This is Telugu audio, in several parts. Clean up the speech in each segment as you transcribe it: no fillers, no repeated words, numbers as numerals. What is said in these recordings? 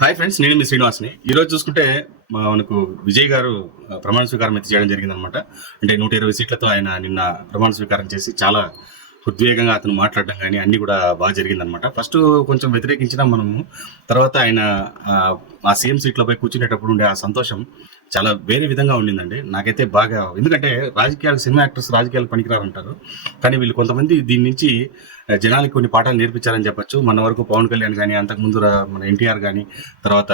హాయ్ ఫ్రెండ్స్, నేను మీ శ్రీనివాస్ని. ఈరోజు చూసుకుంటే మనకు విజయ్ గారు ప్రమాణ స్వీకారం అయితే చేయడం జరిగిందనమాట. అంటే 120 సీట్లతో ఆయన నిన్న ప్రమాణ స్వీకారం చేసి చాలా ఉద్వేగంగా అతను మాట్లాడడం కానీ అన్నీ కూడా బాగా జరిగిందనమాట. ఫస్ట్ కొంచెం వ్యతిరేకించినా మనము, తర్వాత ఆయన ఆ సీఎం సీట్లోపై కూర్చునేటప్పుడు ఉండే ఆ సంతోషం చాలా వేరే విధంగా ఉండిందండి. నాకైతే బాగా, ఎందుకంటే రాజకీయాలు, సినిమా యాక్టర్స్ రాజకీయాలు పనికిరారంటారు, కానీ వీళ్ళు కొంతమంది దీని నుంచి జనాలకి కొన్ని పాఠాలు నేర్పించారని చెప్పొచ్చు. మన వరకు పవన్ కళ్యాణ్ కానీ, అంతకుముందు మన ఎన్టీఆర్ కానీ, తర్వాత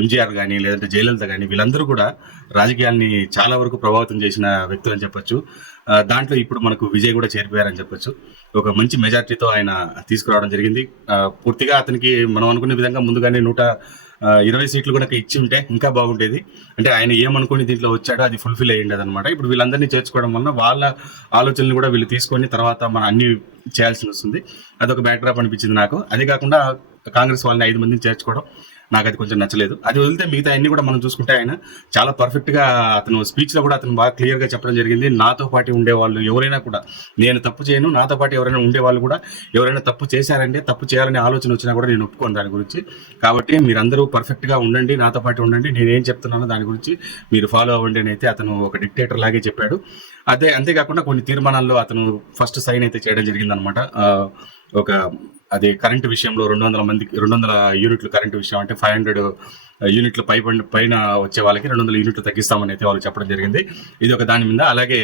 ఎంజీఆర్ కానీ, లేదంటే జయలలిత కానీ, వీళ్ళందరూ కూడా రాజకీయాల్ని చాలా వరకు ప్రభావితం చేసిన వ్యక్తులు అని చెప్పొచ్చు. దాంట్లో ఇప్పుడు మనకు విజయ్ కూడా చేరిపోయారని చెప్పొచ్చు. ఒక మంచి మెజార్టీతో ఆయన తీసుకురావడం జరిగింది. పూర్తిగా అతనికి మనం అనుకునే విధంగా ముందుగానే 120 సీట్లు కూడా ఇచ్చి ఉంటే ఇంకా బాగుండేది. అంటే ఆయన ఏమనుకుని దీంట్లో వచ్చాడో అది ఫుల్ఫిల్ అయ్యిండేది అనమాట. ఇప్పుడు వీళ్ళందరినీ చేర్చుకోవడం వలన వాళ్ళ ఆలోచనలు కూడా వీళ్ళు తీసుకొని తర్వాత మనం అన్ని చేయాల్సి వస్తుంది. అదొక బ్యాక్డ్రాప్ అనిపించింది నాకు. అదే కాకుండా కాంగ్రెస్ వాళ్ళని 5 మందిని చేర్చుకోవడం నాకు అది కొంచెం నచ్చలేదు. అది వదిలితే మిగతా అన్ని కూడా మనం చూసుకుంటే ఆయన చాలా పర్ఫెక్ట్గా అతను స్పీచ్లో కూడా అతను బాగా క్లియర్గా చెప్పడం జరిగింది. నాతో పాటు ఉండేవాళ్ళు ఎవరైనా కూడా, నేను తప్పు చేయను, నాతో పాటు ఎవరైనా ఉండేవాళ్ళు కూడా ఎవరైనా తప్పు చేశారంటే, తప్పు చేయాలనే ఆలోచన వచ్చినా కూడా నేను ఒప్పుకోను దాని గురించి. కాబట్టి మీరందరూ పర్ఫెక్ట్గా ఉండండి, నాతో పాటు ఉండండి, నేనేం చెప్తున్నానో దాని గురించి మీరు ఫాలో అవ్వండి అని అయితే అతను ఒక డిక్టేటర్ లాగే చెప్పాడు. అంతేకాకుండా కొన్ని తీర్మానాల్లో అతను ఫస్ట్ సైన్ అయితే చేయడం జరిగిందనమాట. ఒక అదే కరెంటు విషయంలో 200 యూనిట్లు కరెంటు విషయం, అంటే 500 యూనిట్లు పైన వచ్చే వాళ్ళకి 200 యూనిట్లు తగ్గిస్తామని అయితే వాళ్ళు చెప్పడం జరిగింది. ఇది ఒక దాని మీద. అలాగే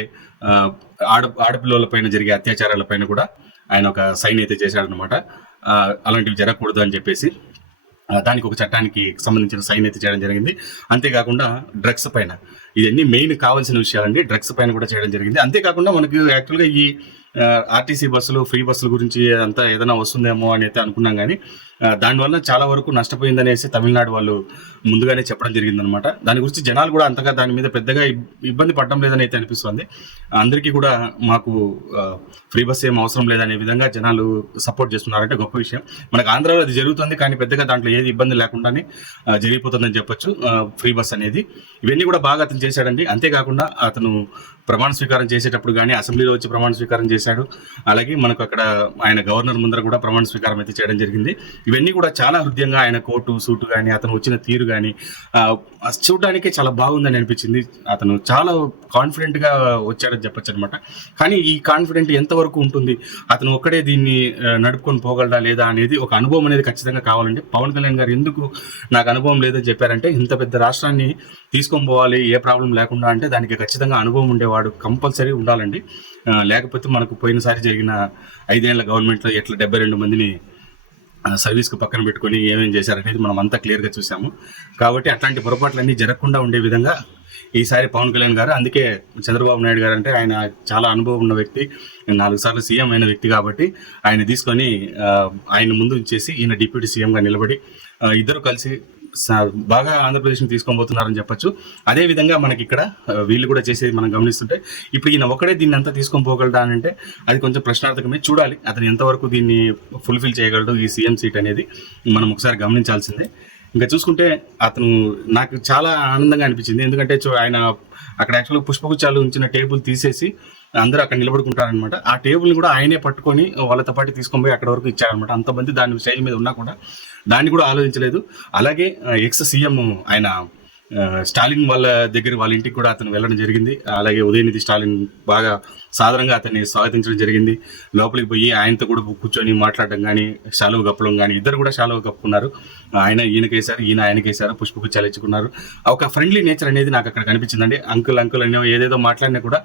ఆడపిల్లల పైన జరిగే అత్యాచారాల పైన కూడా ఆయన ఒక సైన్ అయితే చేశాడనమాట. అలాంటివి జరగకూడదు అని చెప్పేసి దానికి ఒక చట్టానికి సంబంధించిన సైన్ అయితే చేయడం జరిగింది. అంతేకాకుండా డ్రగ్స్ పైన, ఇవన్నీ మెయిన్ కావాల్సిన విషయాలండి. డ్రగ్స్ పైన కూడా చేయడం జరిగింది. అంతేకాకుండా మనకి యాక్చువల్గా ఈ ఆర్టీసీ బస్సులు, ఫ్రీ బస్సుల గురించి అంతా ఏదైనా వస్తుందేమో అని అయితే అనుకున్నాం, కానీ దానివల్ల చాలా వరకు నష్టపోయిందనేసి తమిళనాడు వాళ్ళు ముందుగానే చెప్పడం జరిగిందనమాట. దాని గురించి జనాలు కూడా అంతగా దాని మీద పెద్దగా ఇబ్బంది పడడం లేదని అయితే అనిపిస్తుంది. అందరికీ కూడా మాకు ఫ్రీ బస్ ఏం అవసరం లేదనే విధంగా జనాలు సపోర్ట్ చేస్తున్నారంటే గొప్ప విషయం. మనకు ఆంధ్రాలో అది జరుగుతుంది, కానీ పెద్దగా దాంట్లో ఏది ఇబ్బంది లేకుండానే జరిగిపోతుందని చెప్పొచ్చు ఫ్రీ బస్ అనేది. ఇవన్నీ కూడా బాగా అతను చేశాడండి. అంతేకాకుండా అతను ప్రమాణ స్వీకారం చేసేటప్పుడు కానీ అసెంబ్లీలో వచ్చి ప్రమాణ స్వీకారం చేశాడు. అలాగే మనకు అక్కడ ఆయన గవర్నర్ ముందర కూడా ప్రమాణ స్వీకారం అయితే చేయడం జరిగింది. ఇవన్నీ కూడా చాలా హృదయంగా, ఆయన కోటు సూటు కానీ, అతను వచ్చిన తీరు కానీ చూడడానికే చాలా బాగుందని అనిపించింది. అతను చాలా కాన్ఫిడెంట్గా వచ్చాడని చెప్పొచ్చు అనమాట. కానీ ఈ కాన్ఫిడెంట్ ఎంతవరకు ఉంటుంది, అతను ఒక్కడే దీన్ని నడుపుకొని పోగలడా లేదా అనేది ఒక అనుభవం అనేది ఖచ్చితంగా కావాలండి. పవన్ కళ్యాణ్ గారు ఎందుకు నాకు అనుభవం లేదని చెప్పారంటే, ఇంత పెద్ద రాష్ట్రాన్ని తీసుకొని పోవాలి ఏ ప్రాబ్లం లేకుండా అంటే దానికి ఖచ్చితంగా అనుభవం ఉండేవాడు కంపల్సరీ ఉండాలండి. లేకపోతే మనకు పోయినసారి జరిగిన 5 ఏళ్ల గవర్నమెంట్లో ఎట్లా 72 మందిని సర్వీస్కు పక్కన పెట్టుకొని ఏమేమి చేశారనేది మనం అంతా క్లియర్గా చూసాము. కాబట్టి అట్లాంటి పొరపాట్లన్నీ జరగకుండా ఉండే విధంగా ఈసారి పవన్ కళ్యాణ్ గారు, అందుకే చంద్రబాబు నాయుడు గారు అంటే ఆయన చాలా అనుభవం ఉన్న వ్యక్తి, 4 సార్లు సీఎం అయిన వ్యక్తి, కాబట్టి ఆయన తీసుకొని ఆయన ముందు ఉంచేసి ఈయన డిప్యూటీ సీఎంగా నిలబడి ఇద్దరు కలిసి బాగా ఆంధ్రప్రదేశ్ని తీసుకొని పోతున్నారని చెప్పొచ్చు. అదే విధంగా మనకి ఇక్కడ వీళ్ళు కూడా చేసేది మనం గమనిస్తుంటే, ఇప్పుడు ఈయన ఒకడే దీన్ని అంతా తీసుకొని పోగలడా అని అంటే అది కొంచెం ప్రశ్నార్థకమే. చూడాలి అతను ఎంతవరకు దీన్ని ఫుల్ఫిల్ చేయగలడు ఈ సీఎం సీట్ అనేది మనం ఒకసారి గమనించాల్సిందే. ఇంకా చూసుకుంటే అతను నాకు చాలా ఆనందంగా అనిపించింది. ఎందుకంటే ఆయన అక్కడ యాక్చువల్గా పుష్పగుచ్చాలు ఉంచిన టేబుల్ తీసేసి అందరూ అక్కడ నిలబడుకుంటారనమాట. ఆ టేబుల్ని కూడా ఆయనే పట్టుకొని వాళ్ళతో పాటు తీసుకొని పోయి అక్కడ వరకు ఇచ్చారనమాట. అంతమంది దాని స్టేజ్ మీద ఉన్నా కూడా దాన్ని కూడా ఆలోచించలేదు. అలాగే ఎక్స్ సీఎం ఆయన స్టాలిన్ వాళ్ళ ఇంటికి కూడా అతను వెళ్ళడం జరిగింది. అలాగే ఉదయనిధి స్టాలిన్ బాగా సాధారణంగా అతన్ని స్వాగతించడం జరిగింది. లోపలికి పోయి ఆయనతో కూడా కూర్చొని మాట్లాడడం కానీ, శాలువ కప్పడం కానీ, ఇద్దరు కూడా శాలువ కప్పుకున్నారు. ఈయనకేసారు, ఈయన ఆయనకేసారు, పుష్పగుచ్చాలు ఇచ్చుకున్నారు. ఒక ఫ్రెండ్లీ నేచర్ అనేది నాకు అక్కడ కనిపించిందండి. అంకుల్ అని ఏదేదో మాట్లాడినా కూడా,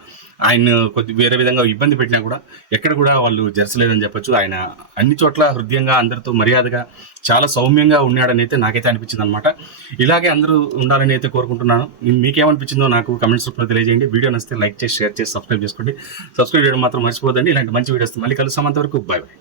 ఆయన కొద్ది వేరే విధంగా ఇబ్బంది పెట్టినా కూడా ఎక్కడ కూడా వాళ్ళు జరసలేదని చెప్పొచ్చు. ఆయన అన్ని చోట్ల హృదయంగా అందరితో మర్యాదగా చాలా సౌమ్యంగా ఉన్నాడని అయితే నాకైతే అనిపించింది అనమాట. ఇలాగే అందరూ ఉండాలని అయితే కోరుకుంటున్నాను. మీకేమనిపించిందో నాకు కమెంట్స్ రూపంలో తెలియజేయండి. వీడియో నచ్చితే లైక్ చేసి, షేర్ చేసి, సబ్స్క్రైబ్ చేసుకోండి. సబ్స్క్రైబ్ చేయడం మాత్రం మర్చిపోదండి. ఇలాంటి మంచి వీడియోస్ మళ్ళీ కలుస్తాం. అంతవరకు బాయ్ బాయ్.